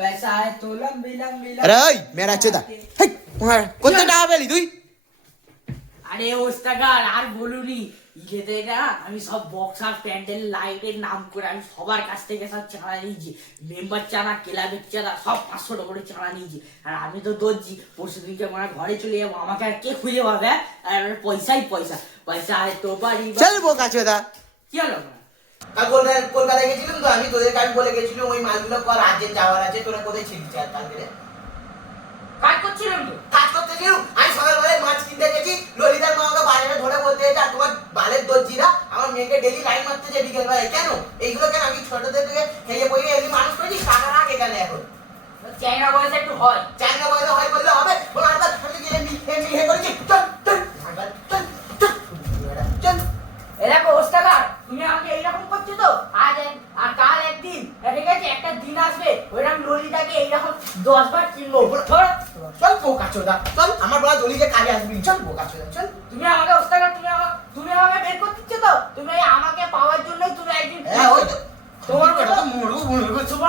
पैसा है तो लंबी लंबी আরে ওই মেরা চোদা হেই কত টাকা পেলি তুই? আরে ওস্তাগার আর বলুনি ইয়েতে না আমি সব বক্সার প্যান্ডেল লাইটের নাম করে আমি সবার কাছ থেকে সব চাঁদা নিয়েছি, মেম্বার চাঁদা, ক্লাবের চাঁদা, সব 500 টাকা করে চাঁদা নিয়েছি। আর আমি তো দর্জি, পরশু দিনকে আমার ঘরে চলে যাবো, আমাকে আর কে খুঁজে পাবে? আর পয়সাই পয়সা, পয়সা হয় তো বাড়ি। চল বোকা চোদা। কি হলো? কাল কলকাতায় গেছিলাম তো আমি, তোদেরকে আমি বলে গেছিলাম ওই মালগুলো কর, আর্জেন্ট যাওয়ার আছে। তোরা কোথায় ছিলিস আর কালকে রে? কাজ করছিলাম তো। কাজ করতে ছিলাম আমি, সকালবেলায় মাছ কিনতে গেছি, ললিতার মা আমাকে বাজারে ধরে বলতে গেছে আর তোমার বালের দর্জিরা আমার মেয়েকে ডেলি লাইন মারতে যায় বিকেলবেলায়। কেন এইগুলো কেন? আমি ছোটদের থেকে খেয়ে পড়ে এমনি মানুষ করেছি, টাকা রাখ এখানে এখন। চ্যাংড়া বয়সে একটু হয়, চ্যাংড়া বয়সে হয় বললে হবে? বল আর তার সাথে গিয়ে এমনি করেছি। চল চল চল চল চল। এরকম ওস্তাগার তুমি আমাকে এইরকম করছো তো, আজ আর কাল একদিন, ঠিক আছে? একটা দিন আসবে ওইরকম ললিতাকে এইরকম 10 বার চিনবো। চল বোকা চোদা চল, আমার বলা দলিকে কাজে আসবি। চল বোকা চোদা চল। তুমি আমাকে ওস্তাগার, তুমি আমাকে বের করে দিচ্ছ তো। তুমি আমাকে পাওয়ার জন্য তুমি একদিন হ্যাঁ ওই তো তোমার কথা তো মুড়বো তোমার